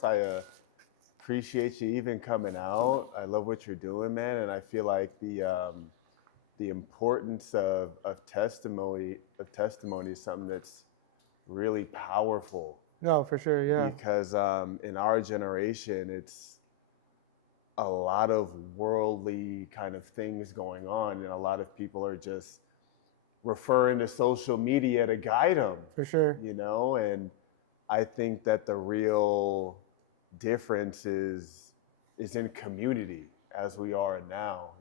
foremost, I appreciate you even coming out. I love what you're doing, man, and I feel like the importance of testimony is something that's really powerful No, for sure, yeah. because in our generation, it's a lot of worldly kind of things going on, and a lot of people are just referring to social media to guide them, For sure. and I think that the real difference is in community as we are now.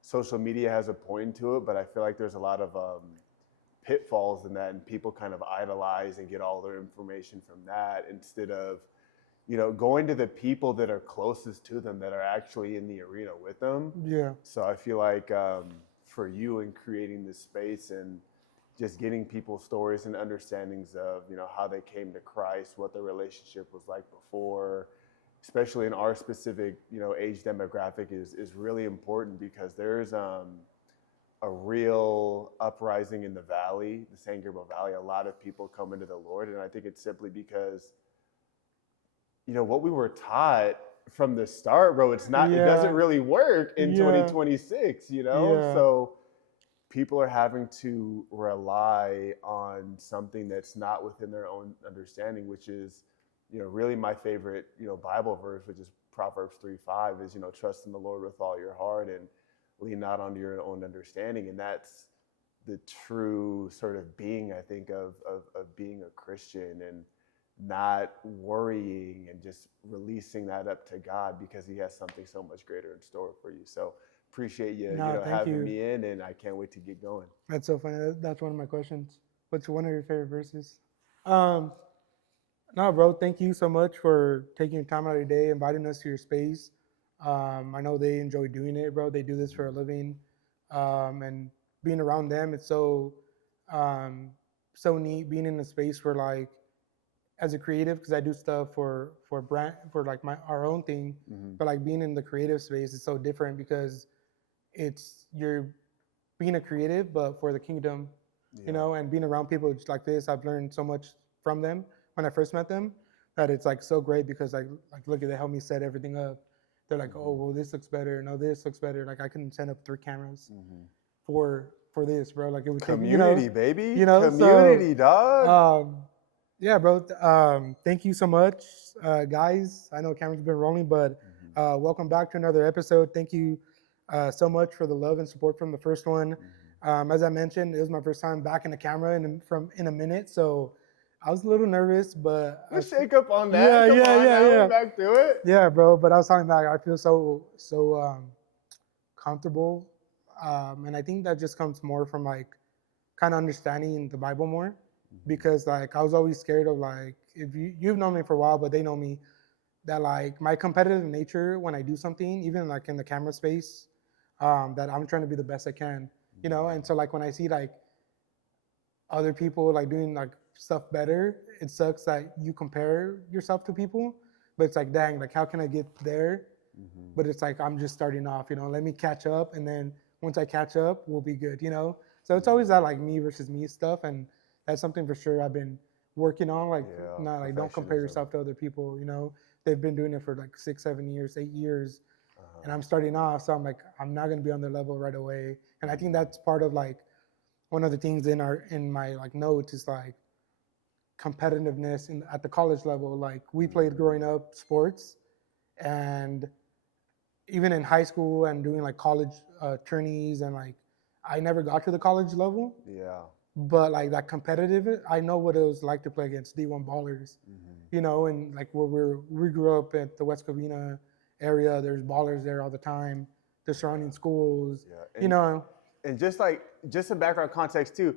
Social media has a point to it, but I feel like there's a lot of pitfalls in that, and people kind of idolize and get all their information from that instead of going to the people that are closest to them, that are actually in the arena with them. Yeah. So I feel like for you in creating this space and just getting people's stories and understandings of how they came to Christ, what their relationship was like before, especially in our specific age demographic, is really important, because there's a real uprising in the valley, the San Gabriel Valley. A lot of people come into the Lord, and I think it's simply because what we were taught from the start, bro, it doesn't really work in 2026, So people are having to rely on something that's not within their own understanding, which is, really my favorite, Bible verse, which is Proverbs 3:5, is, trust in the Lord with all your heart and lean not onto your own understanding. And that's the true sort of being, I think, of being a Christian, and not worrying and just releasing that up to God, because he has something so much greater in store for you. So appreciate you, having me in, and I can't wait to get going. That's so funny. That's one of my questions. What's one of your favorite verses? No, bro, thank you so much for taking your time out of your day, inviting us to your space. I know they enjoy doing it, bro. They do this for a living. And being around them, it's so neat being in a space where, like, as a creative, because I do stuff for brand, for like our own thing, but like being in the creative space is so different, because you're being a creative, but for the kingdom, and being around people just like this, I've learned so much from them when I first met them, that it's like so great, because like look, they help me set everything up. They're like, oh, well, this looks better. No, this looks better. Like, I can set up 3 cameras for this, bro. Like, it would community, take, baby, community, so, dog. Yeah, bro. Thank you so much, guys. I know camera's been rolling, but welcome back to another episode. Thank you so much for the love and support from the first one. As I mentioned, it was my first time back in the camera in a minute, so I was a little nervous, but Let's shake up on that. Yeah. We're back to it. Yeah, bro. But I was talking about, I feel so comfortable, and I think that just comes more from like kind of understanding the Bible more, because like I was always scared of, like, if you've known me for a while, but they know me, that like my competitive nature when I do something, even like in the camera space, that I'm trying to be the best I can, and so like when I see like other people like doing like stuff better, it sucks that you compare yourself to people, but it's like, dang, like how can I get there? But it's like, I'm just starting off, let me catch up, and then once I catch up, we'll be good, so it's always that like me versus me stuff, and that's something for sure I've been working on, like, not like, don't compare yourself to other people, they've been doing it for like 6, 7 years, 8 years, and I'm starting off, so I'm like, I'm not going to be on their level right away. And I think that's part of like one of the things in my like notes is like competitiveness at the college level. Like, we played growing up sports, and even in high school and doing like college tourneys, and like I never got to the college level. Yeah. But like that competitive, I know what it was like to play against D1 ballers, and like where we grew up at the West Covina area, there's ballers there all the time, the surrounding schools, And just some background context too,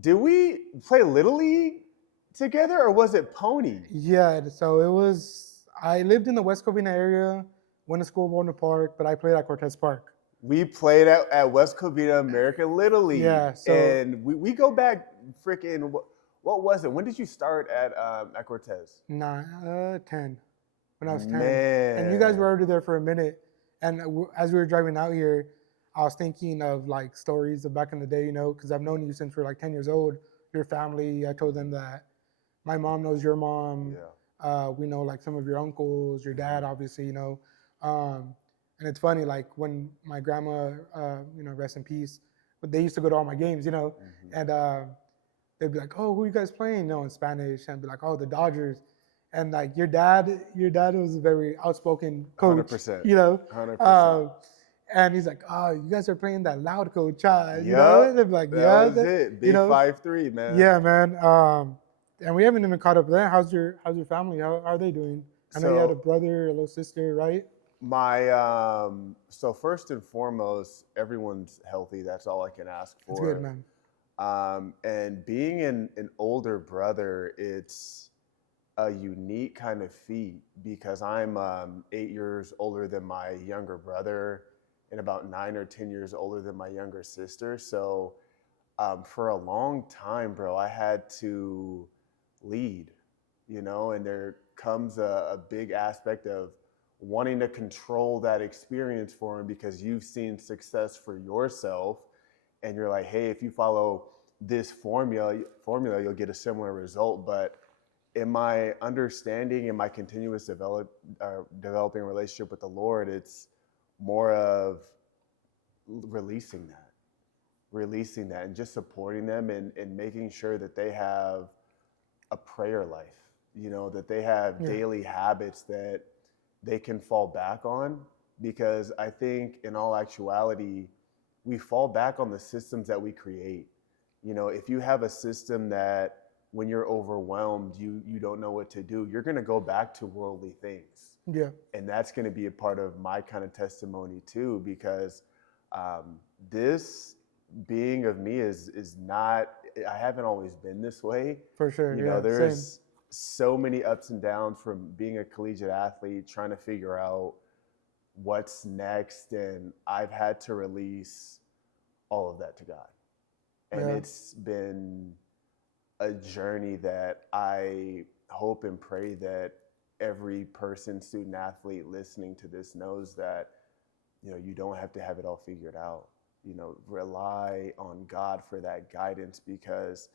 did we play Little League together, or was it Pony? Yeah, so I lived in the West Covina area, went to school in Boulder Park, but I played at Cortez Park. We played at West Covina American Little League. Yeah, and we go back freaking, what was it? When did you start at Cortez? 10, when I was 10. Man. And you guys were already there for a minute. And as we were driving out here, I was thinking of like stories of back in the day, because I've known you since we're like 10 years old, your family. I told them that my mom knows your mom. We know like some of your uncles, your dad, obviously, and it's funny, like when my grandma, rest in peace, but they used to go to all my games, and they'd be like, "Oh, who are you guys playing?" In Spanish, and be like, "Oh, the Dodgers." And like your dad was a very outspoken coach, 100%. you know. 100%. And he's like, "Oh, you guys are playing that loud coach, Yup. They'd be like, That "Yeah, was it. you Big know, 5'3", man. yeah, man." And we haven't even caught up with that. How's your family? How are they doing? I know you had a So brother, a little sister, right? so first and foremost, everyone's healthy. That's all I can ask It's good, for. man. And being an older brother, it's a unique kind of feat because I'm 8 years older than my younger brother and about 9 or 10 years older than my younger sister. So for a long time, bro, I had to lead, and there comes a big aspect of wanting to control that experience for him because you've seen success for yourself and you're like, hey, if you follow this formula, you'll get a similar result. But in my understanding and my continuous developing relationship with the Lord, it's more of releasing that, and just supporting them and making sure that they have a prayer life, that they have Yeah. daily habits that they can fall back on. Because I think in all actuality, we fall back on the systems that we create. If you have a system that when you're overwhelmed, you don't know what to do, you're going to go back to worldly things. Yeah. And that's going to be a part of my kind of testimony too, because this being of me is not, I haven't always been this way. For sure. Yeah. There's so many ups and downs from being a collegiate athlete, trying to figure out what's next. And I've had to release all of that to God. And Yeah. it's been a journey that I hope and pray that every person, student athlete listening to this knows that, you don't have to have it all figured out. Rely on God for that guidance, because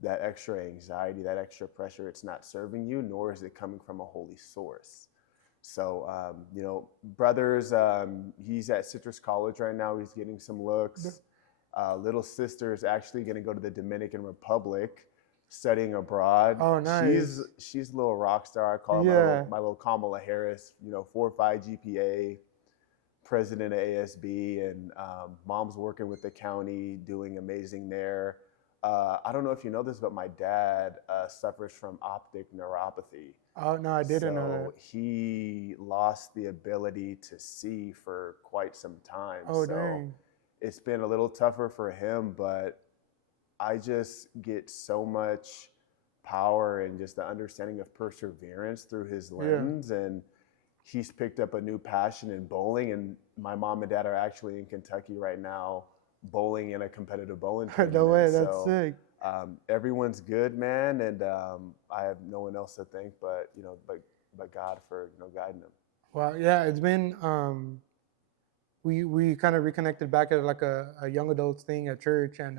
that extra anxiety, that extra pressure, it's not serving you, nor is it coming from a holy source. So, brothers, he's at Citrus College right now. He's getting some looks. Little sister is actually going to go to the Dominican Republic, studying abroad. Oh, nice. She's a little rock star. I call her my little Kamala Harris. 4.5 GPA, president of ASB, and mom's working with the county, doing amazing there. I don't know if you know this, but my dad suffers from optic neuropathy. Oh no, I didn't know that. So he lost the ability to see for quite some time. Oh, so dang. it's been a little tougher for him, but I just get so much power and just the understanding of perseverance through his lens. Yeah. And he's picked up a new passion in bowling. And my mom and dad are actually in Kentucky right now, bowling in a competitive bowling tournament. No way, that's sick. Everyone's good, man. And I have no one else to thank but God for guiding them. Well, yeah, it's been we kind of reconnected back at like a young adults thing at church, and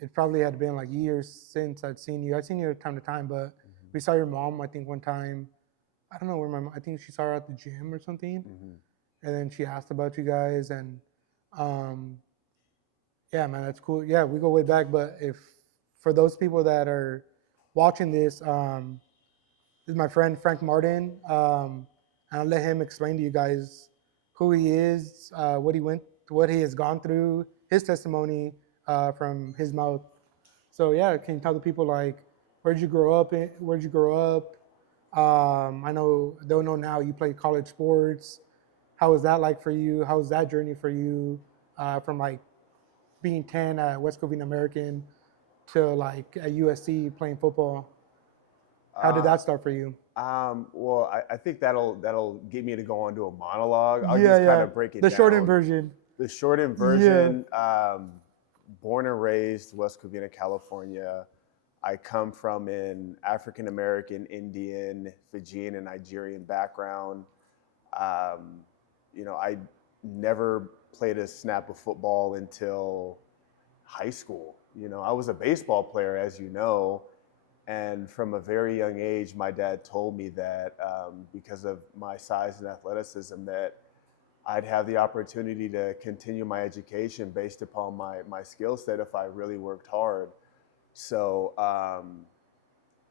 it probably had been like years since I'd seen you. I'd seen you time to time, but we saw your mom, I think, one time. I don't know where my mom, I think she saw her at the gym or something, and then she asked about you guys, and yeah, man, that's cool. Yeah, we go way back, but if for those people that are watching this, this is my friend Frank Martin, and I'll let him explain to you guys who he is, what he has gone through, his testimony from his mouth. So yeah, can you tell the people like where'd you grow up? I know they'll know now you play college sports. How was that like for you? How was that journey for you from like being 10 at West Covina American to like at USC playing football? How did that start for you? Well, I think that'll get me to go on to a monologue. I'll Yeah, just kind of break it down. The shortened version. The shortened version. Born and raised West Covina, California. I come from an African American, Indian, Fijian, and Nigerian background. I never played a snap of football until high school. I was a baseball player, as you know, And from a very young age, my dad told me that because of my size and athleticism, that I'd have the opportunity to continue my education based upon my skill set if I really worked hard. So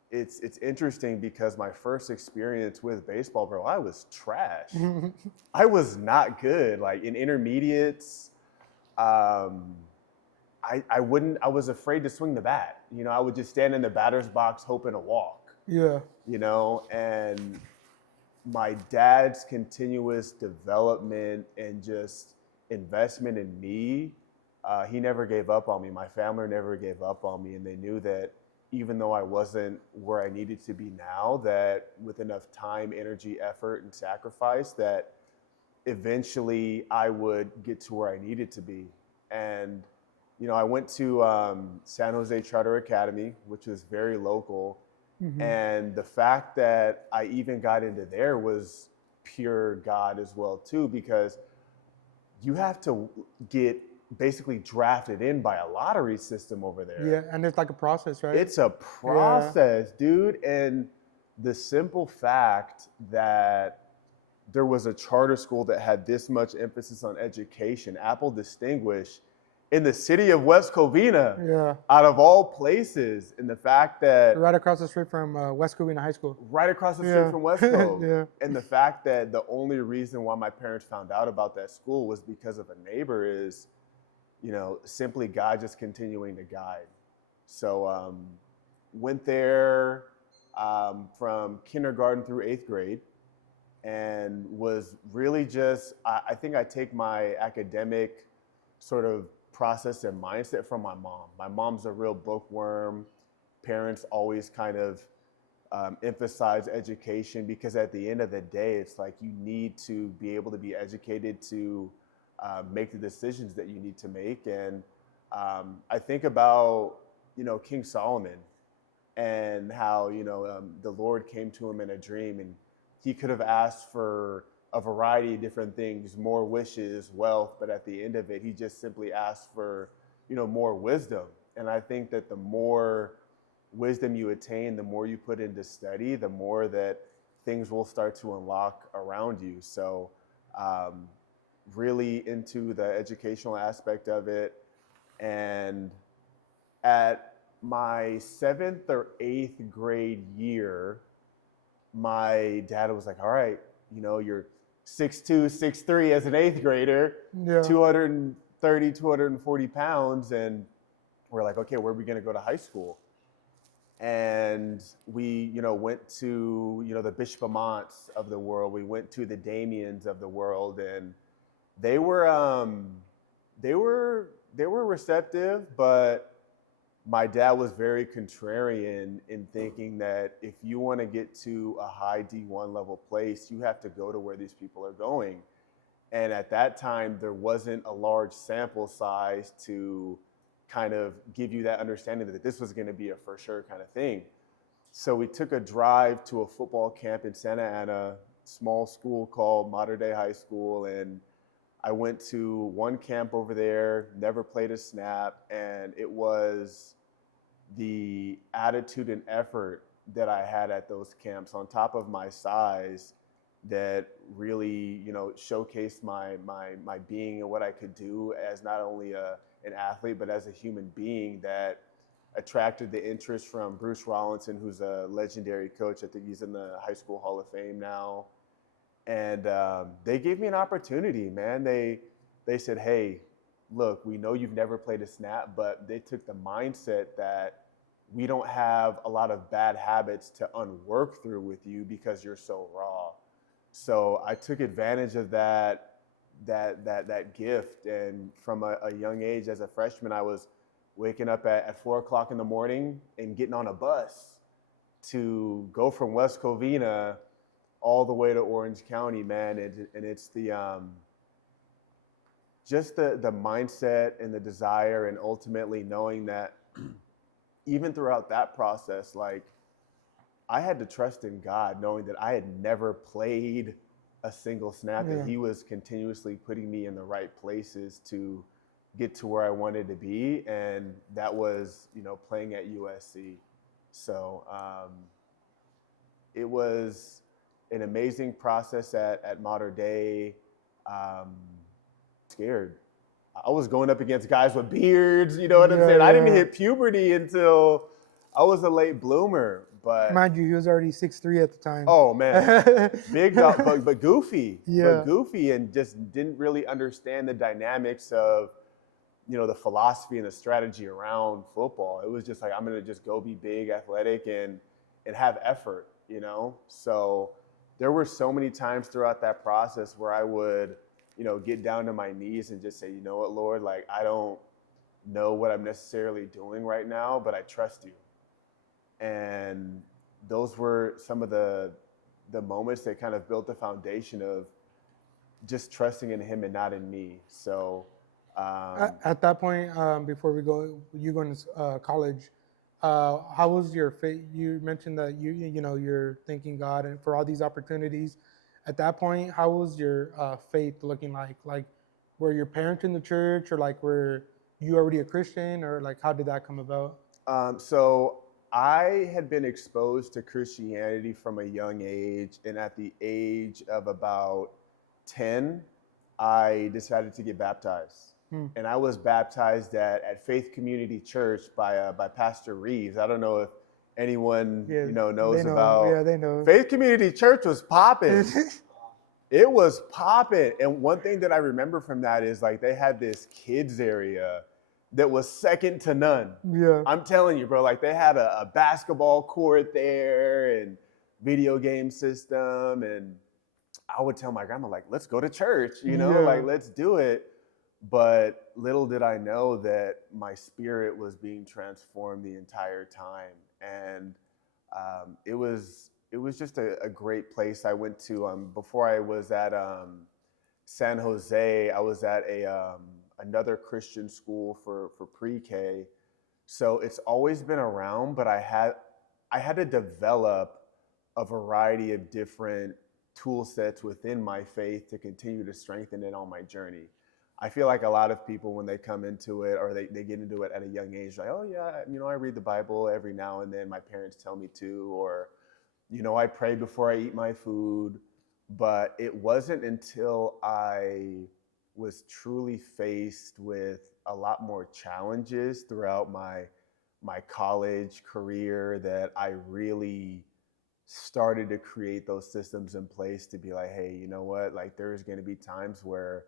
it's interesting because my first experience with baseball, bro, I was trash. I was not good. Like in intermediates, um, I was afraid to swing the bat. You know, I would just stand in the batter's box hoping to walk. Yeah. You know, and my dad's continuous development and just investment in me, he never gave up on me. My family never gave up on me, and they knew that even though I wasn't where I needed to be now, that with enough time, energy, effort, and sacrifice, that eventually I would get to where I needed to be. And you know, I went to San Jose Charter Academy, which was very local. And the fact that I even got into there was pure God as well too, because you have to get basically drafted in by a lottery system over there. Yeah, and it's like a process, right? It's a process, dude. And the simple fact that there was a charter school that had this much emphasis on education, Apple Distinguished, in the city of West Covina, out of all places, and the fact that right across the street from West Covina High School, right across the street from West Cove, and the fact that the only reason why my parents found out about that school was because of a neighbor is, you know, simply God just continuing to guide. So went there from kindergarten through 8th grade, and was really just, I think I take my academic sort of process and mindset from my mom. My mom's a real bookworm. Parents always kind of emphasize education because at the end of the day, it's like you need to be able to be educated to make the decisions that you need to make. And I think about, you know, King Solomon and how, you know, the Lord came to him in a dream, and he could have asked for a variety of different things, more wishes, wealth, but at the end of it, he just simply asked for, you know, more wisdom. And I think that the more wisdom you attain, the more you put into study, the more that things will start to unlock around you. So really into the educational aspect of it. And at my 7th or 8th grade year, my dad was like, all right, you know, you're 6'2", 6'3" as an 8th grader, 230, 240 pounds. And we're like, okay, where are we going to go to high school? And we, you know, went to, you know, the Bishop Amonts of the world. We went to the Damians of the world, and they were receptive, but my dad was very contrarian in thinking that if you want to get to a high D1 level place, you have to go to where these people are going. And at that time, there wasn't a large sample size to kind of give you that understanding that this was going to be a for sure kind of thing. So we took a drive to a football camp in Santa Ana, small school called Modern Day High School. And I went to one camp over there, never played a snap. And it was the attitude and effort that I had at those camps on top of my size that really, you know, showcased my being and what I could do as not only an athlete, but as a human being, that attracted the interest from Bruce Rollinson, who's a legendary coach. I think he's in the High School Hall of Fame now. And they gave me an opportunity, man. They said, hey, look, we know you've never played a snap, but they took the mindset that we don't have a lot of bad habits to unwork through with you because you're so raw. So I took advantage of that gift. And from a young age, as a freshman, I was waking up at 4 o'clock in the morning and getting on a bus to go from West Covina all the way to Orange County, man. And it's the just the mindset and the desire, and ultimately knowing that even throughout that process, like, I had to trust in God, knowing that I had never played a single snap, and he was continuously putting me in the right places to get to where I wanted to be. And that was, you know, playing at USC. So it was an amazing process at Modern Day. Um, Scared. I was going up against guys with beards, you know what I'm saying? I didn't hit puberty until I was a late bloomer, but mind you, he was already 6'3" at the time. oh man, big dog, but goofy, Yeah. and just didn't really understand the dynamics of, you know, the philosophy and the strategy around football. It was just like, I'm gonna just go be big, athletic, and have effort, you know? So there were so many times throughout that process where I would, you know, get down to my knees and just say, you know what, Lord, like, I don't know what I'm necessarily doing right now, but I trust you. And those were some of the moments that kind of built the foundation of just trusting in him and not in me. So at that point, before you going to college, how was your faith? You mentioned that you're thanking God and for all these opportunities. At that point, how was your faith looking like? Like, were your parents in the church, or like were you already a Christian, or like how did that come about? So I had been exposed to Christianity from a young age, and at the age of about 10, I decided to get baptized. And I was baptized at Faith Community Church by Pastor Reeves. I don't know if anyone knows about. Yeah, they know. Faith Community Church was popping. It was popping. And one thing that I remember from that is like they had this kids area that was second to none. Yeah. I'm telling you, bro, like they had a basketball court there and video game system. And I would tell my grandma, like, let's go to church, like, let's do it. But little did I know that my spirit was being transformed the entire time. And it was just a great place. I went to, before I was at San Jose, I was at another Christian school for pre-K. So it's always been around, but I had to develop a variety of different tool sets within my faith to continue to strengthen it on my journey. I feel like a lot of people, when they come into it or they get into it at a young age, like, oh yeah, I read the Bible every now and then, my parents tell me to, or, I pray before I eat my food. But it wasn't until I was truly faced with a lot more challenges throughout my college career that I really started to create those systems in place to be like, hey, you know what? Like, there's going to be times where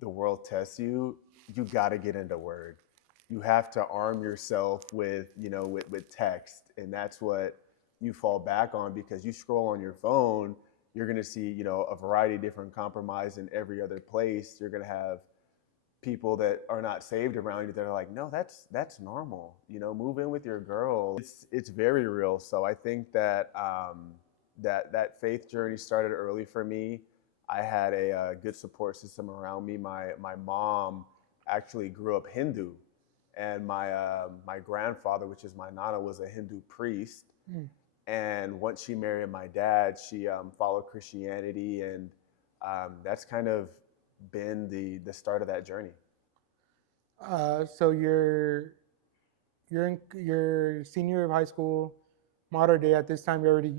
the world tests you. You got to get into Word. You have to arm yourself with text, and that's what you fall back on, because you scroll on your phone, you're going to see, a variety of different compromise in every other place. You're going to have people that are not saved around you that are like, no, that's normal. Move in with your girl. It's very real. So I think that that faith journey started early for me. I had a good support system around me. My mom actually grew up Hindu, and my grandfather, which is my nana, was a Hindu priest. And once she married my dad, she followed Christianity, and that's kind of been the start of that journey. So you're in your senior of high school, Modern Day. At this time, you're already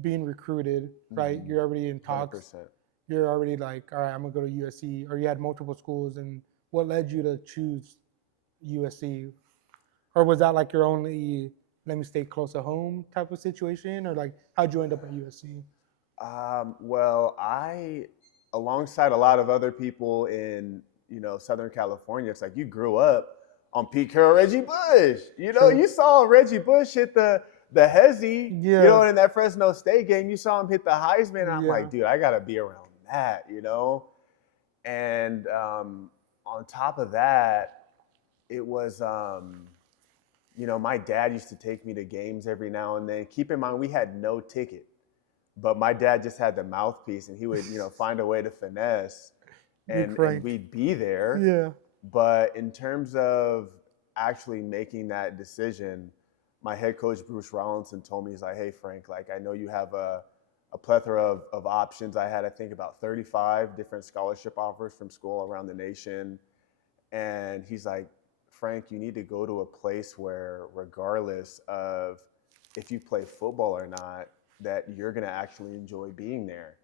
being recruited, right? You're already in talks. 100%. You're already like, all right, I'm gonna go to USC, or you had multiple schools. And what led you to choose USC? Or was that like your only, let me stay close to home type of situation? Or like, how'd you end up at USC? Well, I, alongside a lot of other people in, Southern California, it's like you grew up on Pete Carroll, Reggie Bush. You saw Reggie Bush hit the Hezzy, in that Fresno State game. You saw him hit the Heisman. And I'm like, dude, I got to be around that, And on top of that, it was, my dad used to take me to games every now and then. Keep in mind, we had no ticket, but my dad just had the mouthpiece, and he would, find a way to finesse, and we'd be there. Yeah. But in terms of actually making that decision, my head coach, Bruce Rollinson, told me, he's like, hey, Frank, like, I know you have a plethora of options. I had, I think, about 35 different scholarship offers from school around the nation. And he's like, Frank, you need to go to a place where, regardless of if you play football or not, that you're going to actually enjoy being there.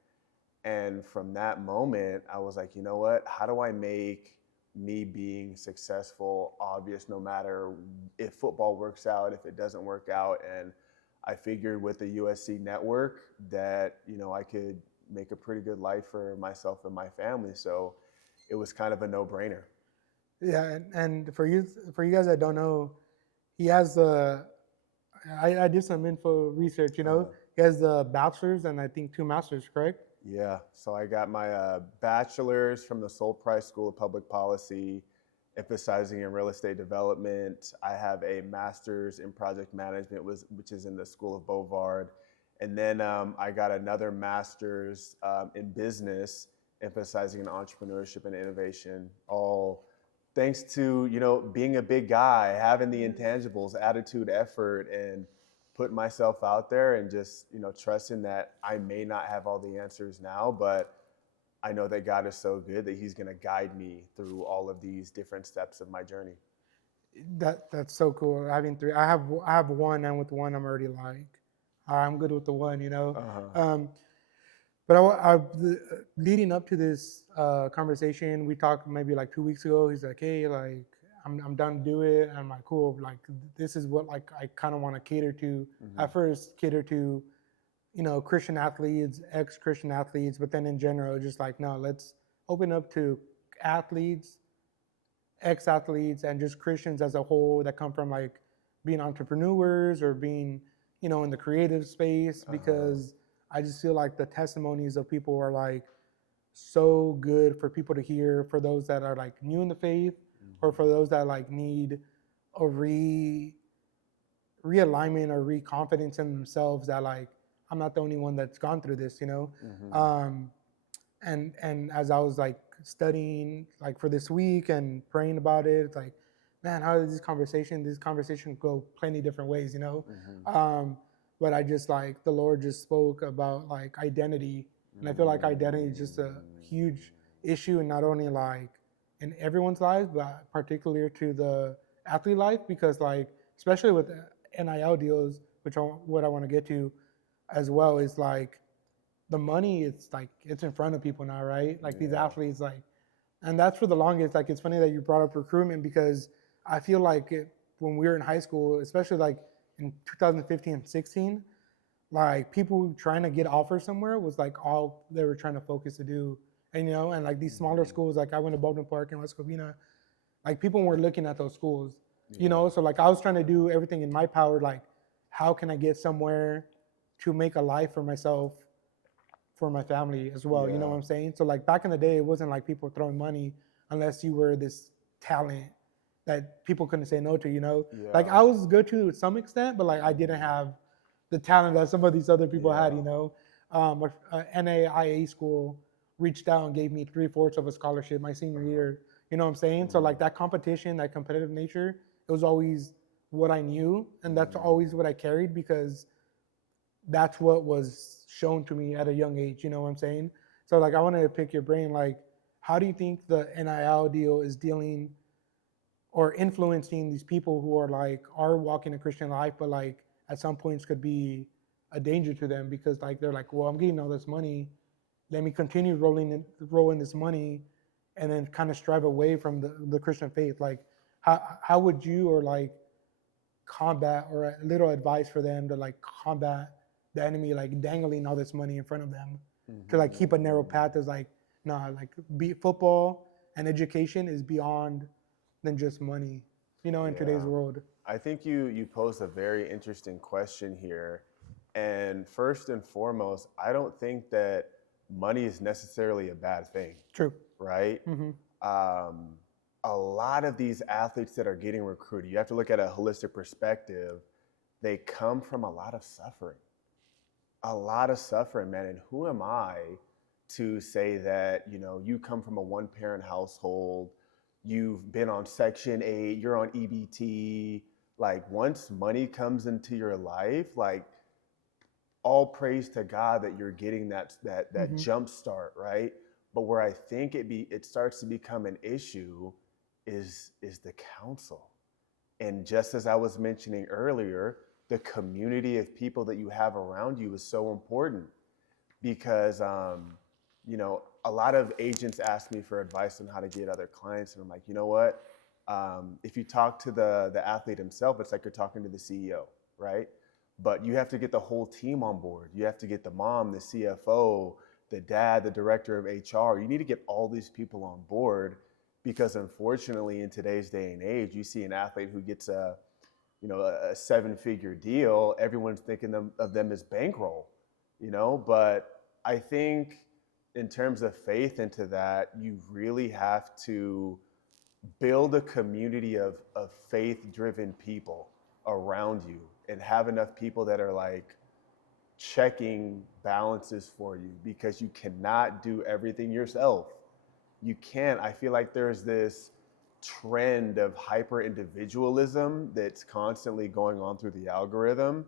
And from that moment, I was like, you know what? How do I make me being successful obvious, no matter if football works out, if it doesn't work out? And I figured with the USC network that, I could make a pretty good life for myself and my family. So it was kind of a no-brainer. Yeah, and for you guys that don't know, he has the. I did some info research. He has the bachelor's and I think 2 masters, correct? Yeah, so I got my bachelor's from the Sol Price School of Public Policy, emphasizing in real estate development. I have a master's in project management, which is in the School of Bovard. And then I got another master's in business, emphasizing in entrepreneurship and innovation, all thanks to, being a big guy, having the intangibles, attitude, effort, and putting myself out there and just, trusting that I may not have all the answers now, but I know that God is so good that he's going to guide me through all of these different steps of my journey. That's so cool. Having 3, I have 1, and with 1, I'm already like, all right, I'm good with the 1. Uh-huh. But leading up to this conversation, we talked maybe like 2 weeks ago. He's like, hey, like I'm done to do it. I'm like, cool. Like this is what like I kind of want to cater to. At first, cater to, Christian athletes, ex-Christian athletes, but then in general, just like, no, let's open up to athletes, ex-athletes, and just Christians as a whole that come from like being entrepreneurs or being, in the creative space, because I just feel like the testimonies of people are like so good for people to hear, for those that are like new in the faith, or for those that like need a realignment or reconfidence in themselves, that like I'm not the only one that's gone through this, and as I was like studying like for this week and praying about it, it's like, man, how does this conversation go plenty different ways, but I just like the Lord just spoke about like identity, and I feel like identity is just a huge issue, and not only like in everyone's lives, but particularly to the athlete life, because like especially with NIL deals, which what I want to get to as well, is like the money. It's like it's in front of people now, right? Like these athletes, like, and that's for the longest. Like it's funny that you brought up recruitment, because I feel like when we were in high school, especially like in 2015 and 16, like people trying to get offers somewhere was like all they were trying to focus to do. And and like these smaller schools, like I went to Baldwin Park in West Covina, like people weren't looking at those schools, so like I was trying to do everything in my power, like how can I get somewhere to make a life for myself, for my family as well. You know what I'm saying? So like back in the day, it wasn't like people throwing money unless you were this talent that people couldn't say no to. Like I was good to some extent, but like I didn't have the talent that some of these other people had. NAIA school reached out and gave me 3/4 of a scholarship my senior year. You know what I'm saying? So like that competition, that competitive nature, it was always what I knew, and that's always what I carried, because that's what was shown to me at a young age. You know what I'm saying? So like I wanted to pick your brain, like how do you think the NIL deal is dealing or influencing these people who are walking a Christian life, but like at some points could be a danger to them, because like they're like, well, I'm getting all this money, let me continue rolling this money, and then kind of strive away from the Christian faith. Like how would you, or like combat, or a little advice for them to like combat the enemy, like dangling all this money in front of them, to like keep a narrow path? Is like, nah, like football and education is beyond than just money, in today's world. I think you posed a very interesting question here. And first and foremost, I don't think that money is necessarily a bad thing. True. Right? A lot of these athletes that are getting recruited, you have to look at a holistic perspective. They come from a lot of suffering. Man. And who am I to say that, you come from a one-parent household, you've been on Section 8, you're on EBT. Like once money comes into your life, like all praise to God that you're getting that jump start, right? But where I think it starts to become an issue is the counsel. And just as I was mentioning earlier, the community of people that you have around you is so important because, a lot of agents ask me for advice on how to get other clients. And I'm like, you know what? If you talk to the athlete himself, it's like you're talking to the CEO, right? But you have to get the whole team on board. You have to get the mom, the CFO, the dad, the director of HR. You need to get all these people on board because unfortunately in today's day and age, you see an athlete who gets a 7-figure deal, everyone's thinking of them as bankroll, but I think in terms of faith into that, you really have to build a community of faith-driven people around you and have enough people that are like checking balances for you because you cannot do everything yourself. You can't. I feel like there's this trend of hyper individualism that's constantly going on through the algorithm,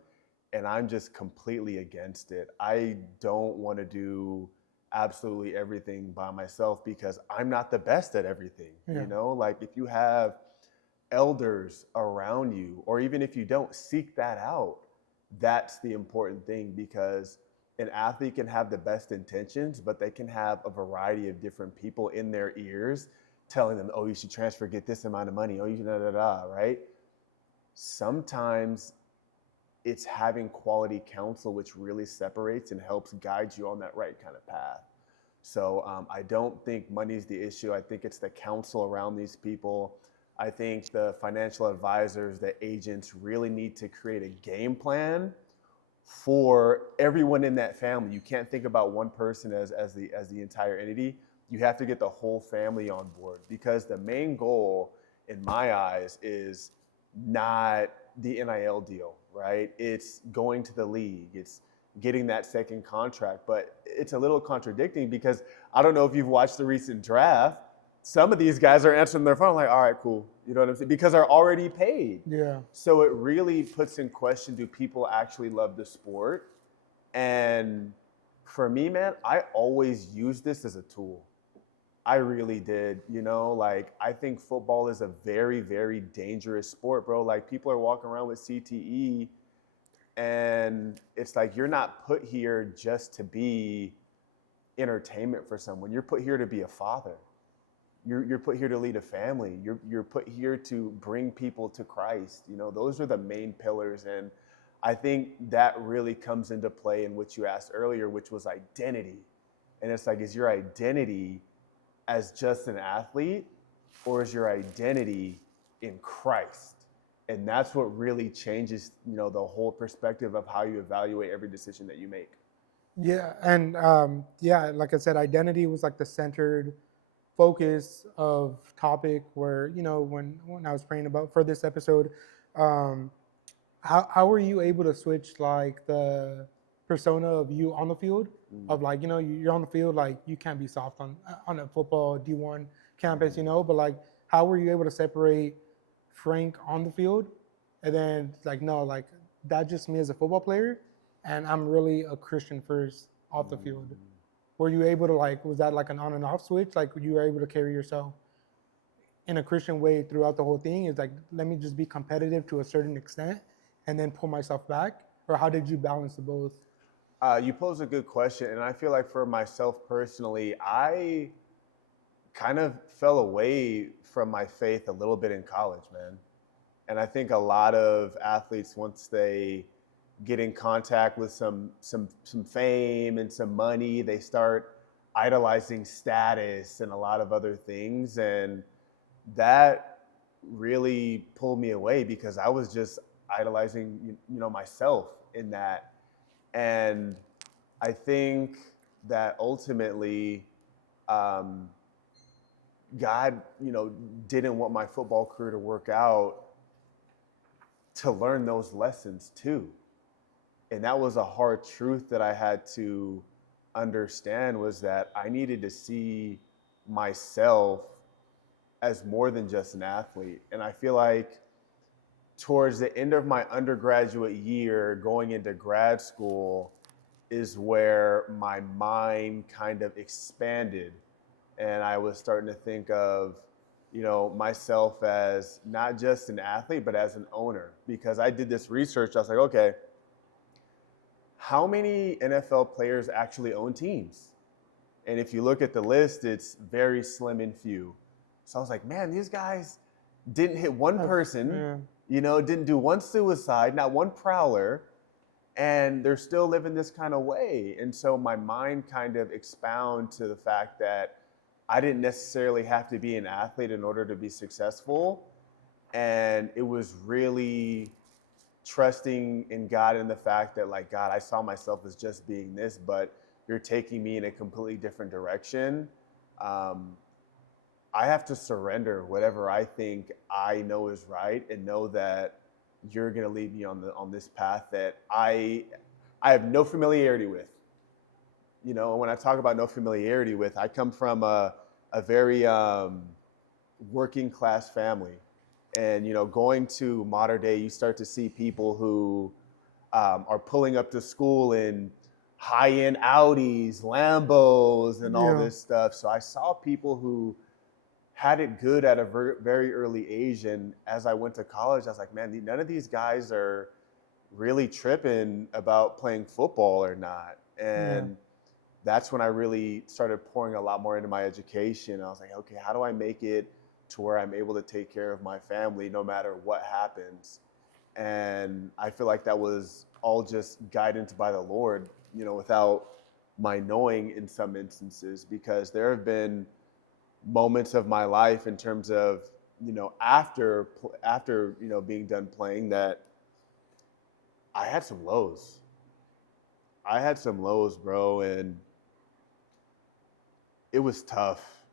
and I'm just completely against it. I don't want to do absolutely everything by myself because I'm not the best at everything. Like if you have elders around you, or even if you don't, seek that out. That's the important thing because an athlete can have the best intentions, but they can have a variety of different people in their ears telling them, oh, you should transfer, get this amount of money. Oh, you should right? Sometimes it's having quality counsel, which really separates and helps guide you on that right kind of path. So I don't think money's the issue. I think it's the counsel around these people. I think the financial advisors, the agents really need to create a game plan for everyone in that family. You can't think about one person as the entire entity. You have to get the whole family on board because the main goal in my eyes is not the NIL deal, right? It's going to the league. It's getting that second contract, but it's a little contradicting because I don't know if you've watched the recent draft. Some of these guys are answering their phone like, all right, cool. You know what I'm saying? Because they're already paid. Yeah. So it really puts in question, do people actually love the sport? And for me, man, I always use this as a tool. I really did, like I think football is a very, very dangerous sport, bro. Like people are walking around with CTE and it's like, you're not put here just to be entertainment for someone. You're put here to be a father. You're put here to lead a family. You're put here to bring people to Christ. Those are the main pillars. And I think that really comes into play in what you asked earlier, which was identity. And it's like, is your identity as just an athlete or is your identity in Christ? And that's what really changes, the whole perspective of how you evaluate every decision that you make. Yeah. And like I said, identity was like the centered focus of topic where, when I was praying about for this episode, how were you able to switch like the persona of you on the field of like, you're on the field, like you can't be soft on a football D1 campus, but like, how were you able to separate Frank on the field and then like, no, like that's just me as a football player and I'm really a Christian first off the field? Were you able to like, was that like an on and off switch? Like you were able to carry yourself in a Christian way throughout the whole thing? It's like, let me just be competitive to a certain extent and then pull myself back? Or how did you balance the both? You pose a good question. And I feel like for myself personally, I kind of fell away from my faith a little bit in college, man. And I think a lot of athletes, once they get in contact with some fame and some money, they start idolizing status and a lot of other things. And that really pulled me away because I was just idolizing, myself in that. And I think that ultimately, God, didn't want my football career to work out to learn those lessons too. And that was a hard truth that I had to understand, was that I needed to see myself as more than just an athlete. And I feel like towards the end of my undergraduate year, going into grad school, is where my mind kind of expanded. And I was starting to think of, myself as not just an athlete, but as an owner. Because I did this research. I was like, okay, how many NFL players actually own teams? And if you look at the list, it's very slim and few. So I was like, man, these guys didn't hit one person, didn't do one suicide, not one prowler, and they're still living this kind of way. And so my mind kind of expound to the fact that I didn't necessarily have to be an athlete in order to be successful. And it was really trusting in God and the fact that, like, God, I saw myself as just being this, but you're taking me in a completely different direction. I have to surrender whatever I think I know is right and know that you're going to lead me on this path that I have no familiarity with. When I talk about no familiarity with, I come from a very working class family. And, going to modern day, you start to see people who are pulling up to school in high-end Audis, Lambos, and all this stuff. So I saw people who had it good at a very early age. And as I went to college, I was like, man, none of these guys are really tripping about playing football or not. And that's when I really started pouring a lot more into my education. I was like, okay, how do I make it to where I'm able to take care of my family no matter what happens? And I feel like that was all just guidance by the Lord, without my knowing in some instances, because there have been moments of my life in terms of, after being done playing, that I had some lows. Bro, and it was tough.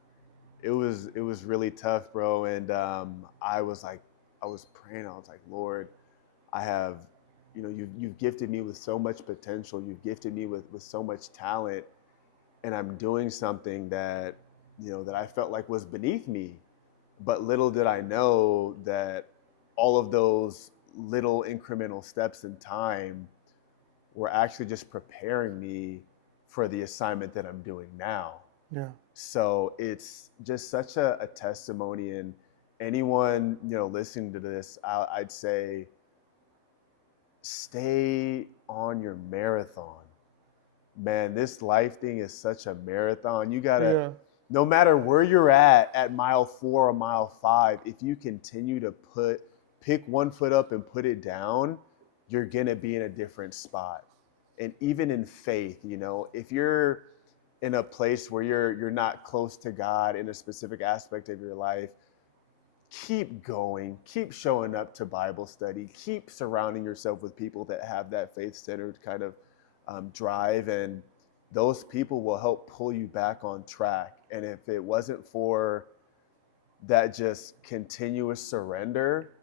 It was really tough, bro. And I was praying. I was like, Lord, I have, you've gifted me with so much potential. You've gifted me with so much talent, and I'm doing something that, that I felt like was beneath me. But little did I know that all of those little incremental steps in time were actually just preparing me for the assignment that I'm doing now. Yeah. So it's just such a testimony. And anyone, listening to this, I'd say, stay on your marathon. Man, this life thing is such a marathon. You gotta, no matter where you're at mile 4 or mile 5, if you continue to pick one foot up and put it down, you're gonna be in a different spot. And even in faith, if you're in a place where you're not close to God in a specific aspect of your life, keep going, keep showing up to Bible study, keep surrounding yourself with people that have that faith-centered kind of drive, and those people will help pull you back on track. And if it wasn't for that just continuous surrender,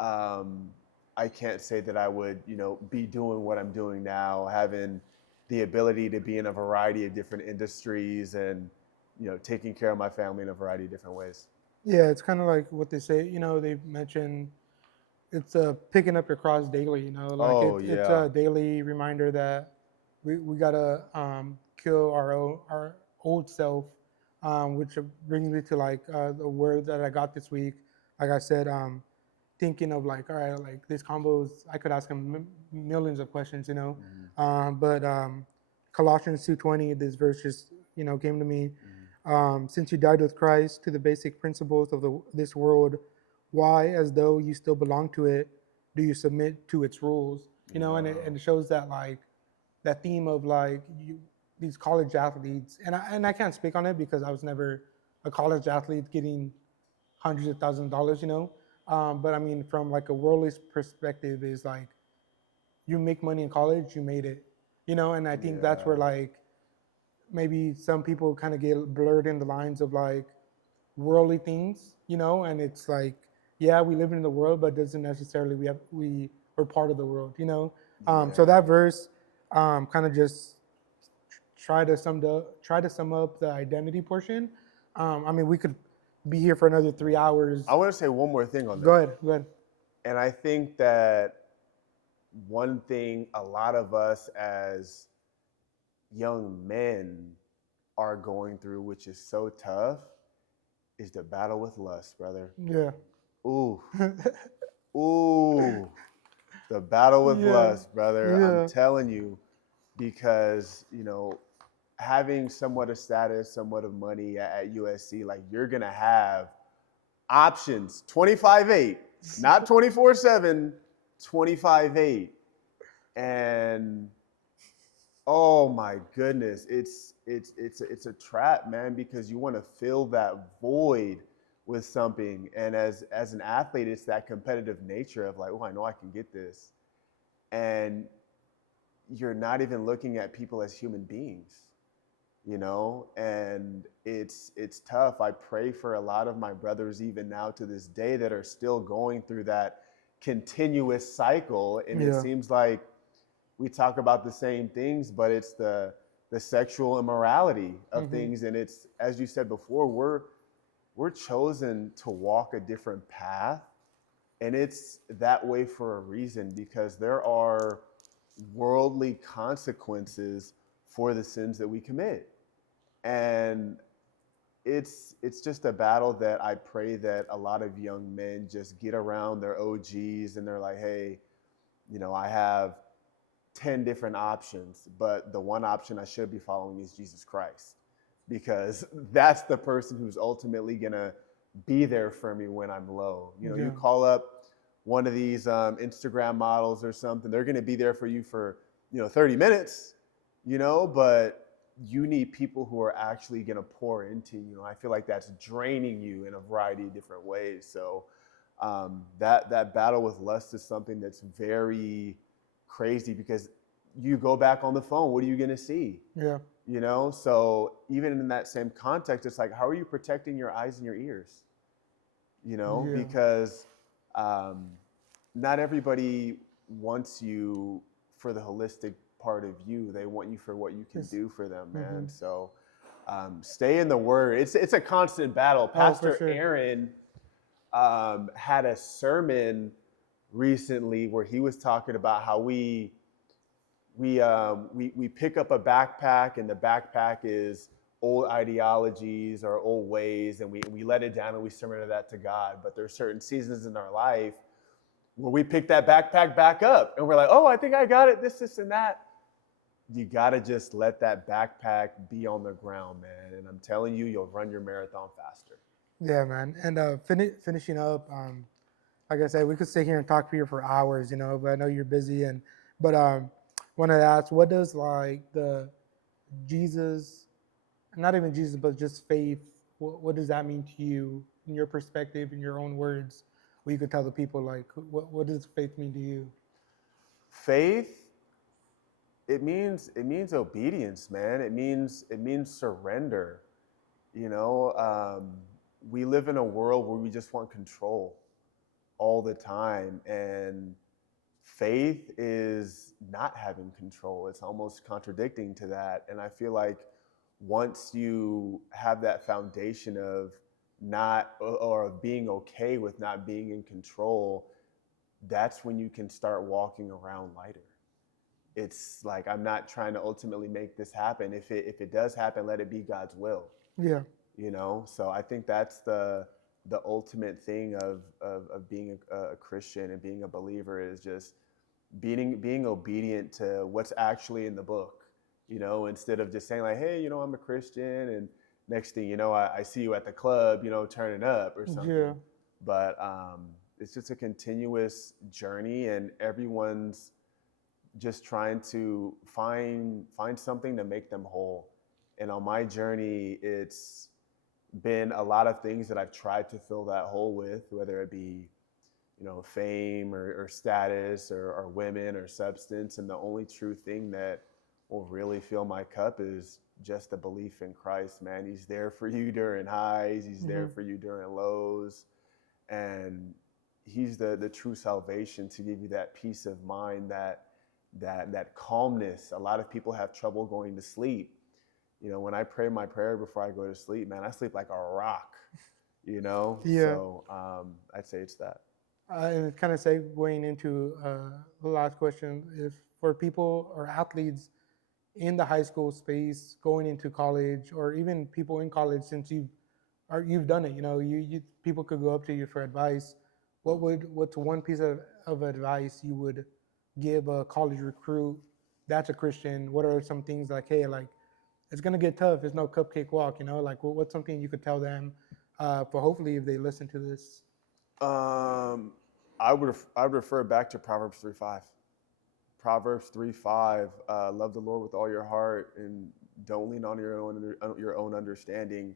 I can't say that I would, be doing what I'm doing now, having the ability to be in a variety of different industries and, taking care of my family in a variety of different ways. Yeah, it's kind of like what they say, they mention it's picking up your cross daily, like it's a daily reminder that we gotta kill our old self, which brings me to like the word that I got this week. Like I said, thinking of like, all right, like this combos, I could ask him millions of questions, but Colossians 2:20, this verse just came to me. Since you died with Christ to the basic principles of this world, why, as though you still belong to it, do you submit to its rules? And it shows that like that theme of like these college athletes, and I can't speak on it because I was never a college athlete getting hundreds of thousands of dollars, but I mean from like a worldly perspective is like you make money in college, you made it, and I think that's where like maybe some people kind of get blurred in the lines of like worldly things, and it's like, yeah, we live in the world, but doesn't necessarily we're part of the world, So that verse kind of just try to sum up the identity portion. I mean, we could be here for another 3 hours. I want to say one more thing on that. Go ahead. And I think that one thing a lot of us as young men are going through, which is so tough, is the battle with lust, brother. Yeah. Ooh, ooh, the battle with Yeah. lust, brother. I'm Yeah. telling you, because having somewhat of status, somewhat of money at USC, like you're gonna have options 25/8, not 24/7, 25/8, and oh my goodness, it's a trap, man, because you want to fill that void with something, and as an athlete, it's that competitive nature of like, oh, I know I can get this, and you're not even looking at people as human beings, and it's tough. I pray for a lot of my brothers even now to this day that are still going through that continuous cycle, and it Yeah. seems like we talk about the same things, but it's the sexual immorality of things, and it's, as you said before, we're chosen to walk a different path, and it's that way for a reason, because there are worldly consequences for the sins that we commit, and it's just a battle that I pray that a lot of young men just get around their OGs and they're like, hey, I have 10 different options, but the one option I should be following is Jesus Christ, because that's the person who's ultimately going to be there for me when I'm low. You call up one of these Instagram models or something, they're going to be there for you for, 30 minutes, but you need people who are actually going to pour into you. I feel like that's draining you in a variety of different ways. So that battle with lust is something that's very crazy, because you go back on the phone, what are you going to see? Yeah. So even in that same context, it's like, how are you protecting your eyes and your ears? Yeah. Because not everybody wants you for the holistic part of you. They want you for what you can do for them, man. So stay in the word. It's a constant battle. Pastor sure. Aaron had a sermon recently where he was talking about how we pick up a backpack, and the backpack is old ideologies or old ways, and we let it down and we surrender that to God. But there's certain seasons in our life where we pick that backpack back up and we're like, oh, I think I got it, this and that. You gotta just let that backpack be on the ground, man. And I'm telling you, you'll run your marathon faster. Yeah, man. And finishing up, like I said, we could sit here and talk here for hours, but I know you're busy. But wanted to ask, what does like the Jesus, not even Jesus, but just faith, what does that mean to you in your perspective, in your own words, where you could tell the people, like, what does faith mean to you? Faith, it means obedience, man. It means surrender. We live in a world where we just want control all the time, and faith is not having control. It's almost contradicting to that. And I feel like once you have that foundation of not, or of being okay with not being in control, that's when you can start walking around lighter. It's like, I'm not trying to ultimately make this happen. If it does happen, let it be God's will. Yeah. So I think that's the ultimate thing of being a Christian and being a believer, is just being obedient to what's actually in the book, instead of just saying like, hey, I'm a Christian, and next thing you know, I see you at the club, turning up or something. Yeah. But it's just a continuous journey, and everyone's just trying to find something to make them whole. And on my journey, it's been a lot of things that I've tried to fill that hole with, whether it be, fame or status or women or substance. And the only true thing that will really fill my cup is just the belief in Christ, man. He's there for you during highs. He's there for you during lows. And he's the true salvation to give you that peace of mind, that calmness. A lot of people have trouble going to sleep. When I pray my prayer before I go to sleep, man, I sleep like a rock, Yeah. So I'd say it's that. And kind of segueing into the last question, if for people or athletes in the high school space going into college, or even people in college, since you've or you've done it. You know, you people could go up to you for advice. What's one piece of advice you would give a college recruit that's a Christian? What are some things like, hey, like it's gonna get tough. It's no cupcake walk. You know, like what's something you could tell them for hopefully if they listen to this. Um, I would refer back to Proverbs 3:5. Proverbs 3:5. Love the Lord with all your heart and don't lean on your own understanding.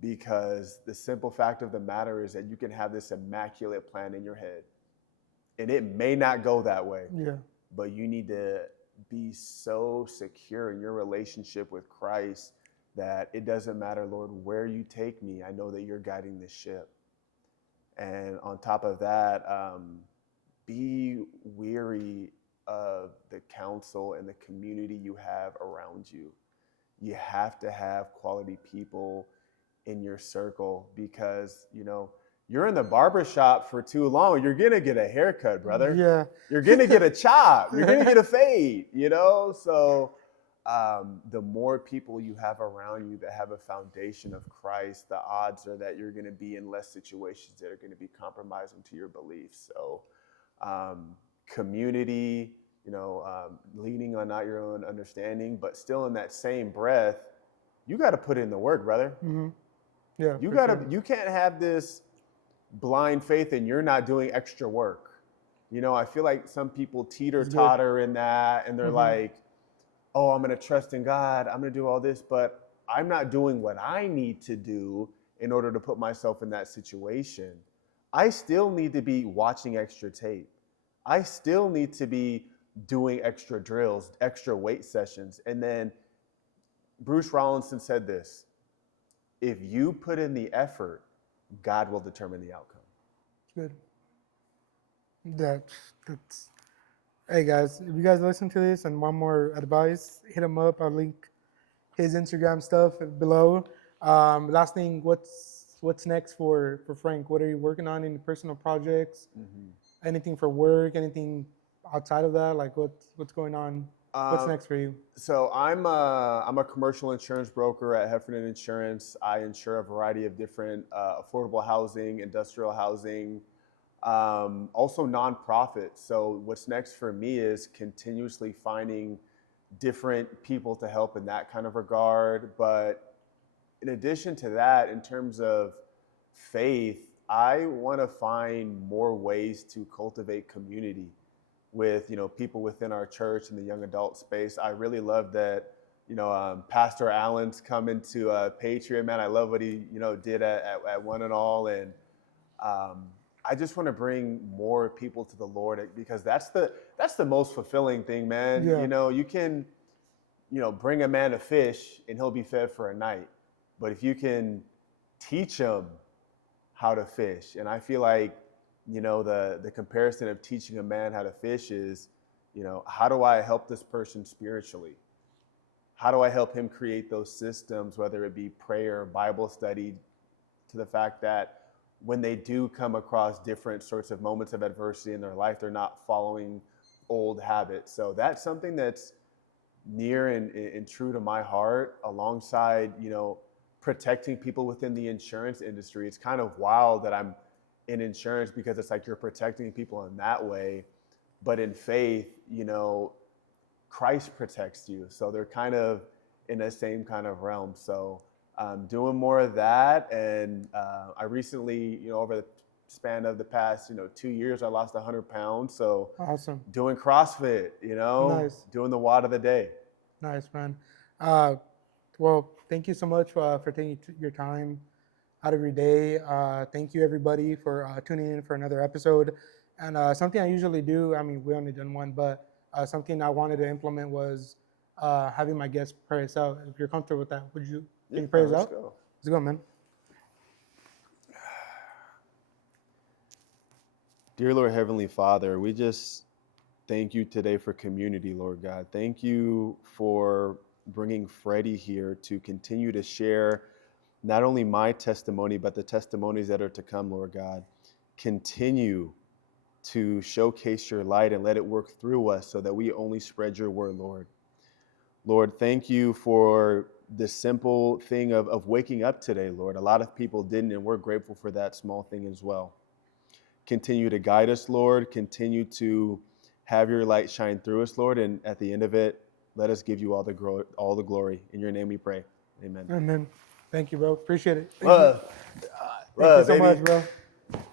Because the simple fact of the matter is that you can have this immaculate plan in your head, and it may not go that way. Yeah. But you need to be so secure in your relationship with Christ that it doesn't matter, Lord, where you take me. I know that you're guiding this ship. And on top of that, be weary of the counsel and the community you have around you. You have to have quality people in your circle because, you're in the barber shop for too long. You're going to get a haircut, brother. Yeah. You're going to get a chop. You're going to get a fade, So the more people you have around you that have a foundation of Christ, the odds are that you're going to be in less situations that are going to be compromising to your beliefs. So community, leaning on not your own understanding, but still in that same breath, you got to put in the work, brother. Mm-hmm. Yeah. You can't have this blind faith and you're not doing extra work. I feel like some people teeter-totter in that and they're like, oh, I'm going to trust in God. I'm going to do all this, but I'm not doing what I need to do in order to put myself in that situation. I still need to be watching extra tape. I still need to be doing extra drills, extra weight sessions. And then Bruce Rollinson said this: if you put in the effort, God will determine the outcome. Good. That's. Hey guys, if you guys listen to this and want more advice, hit him up. I'll link his Instagram stuff below. Last thing, what's next for Frank? What are you working on? Any personal projects? Mm-hmm. Anything for work? Anything outside of that? Like what's going on? What's next for you? So I'm a commercial insurance broker at Heffernan Insurance. I insure a variety of different affordable housing, industrial housing, also nonprofits. So what's next for me is continuously finding different people to help in that kind of regard. But in addition to that, in terms of faith, I want to find more ways to cultivate community with people within our church in the young adult space. I really love that Pastor Allen's coming to Patriot, man. I love what he did at One and All, and I just want to bring more people to the Lord because that's the most fulfilling thing, man. Yeah. You can bring a man a fish and he'll be fed for a night, but if you can teach him how to fish, and I feel like the comparison of teaching a man how to fish is, how do I help this person spiritually? How do I help him create those systems, whether it be prayer, Bible study, to the fact that when they do come across different sorts of moments of adversity in their life, they're not following old habits. So that's something that's near and true to my heart, alongside, protecting people within the insurance industry. It's kind of wild that I'm in insurance because it's like you're protecting people in that way, but in faith, Christ protects you. So they're kind of in the same kind of realm. So I'm doing more of that. And I recently, over the span of the past, 2 years, I lost 100 pounds. So awesome. Doing CrossFit, Nice. Doing the WOD of the day. Nice, man. Well, thank you so much for taking your time out of your day. Thank you everybody for tuning in for another episode. And something I usually do, I mean, we only done one, but something I wanted to implement was having my guests pray us out. If you're comfortable with that, can you pray us out? Go. Let's go, man. Dear Lord, Heavenly Father, we just thank you today for community, Lord God. Thank you for bringing Freddie here to continue to share not only my testimony, but the testimonies that are to come, Lord God. Continue to showcase your light and let it work through us so that we only spread your word, Lord. Lord, thank you for the simple thing of waking up today, Lord. A lot of people didn't, and we're grateful for that small thing as well. Continue to guide us, Lord. Continue to have your light shine through us, Lord. And at the end of it, let us give you all the glory. In your name we pray. Amen. Amen. Thank you, bro. Appreciate it. Love. Thank you so baby. much, bro.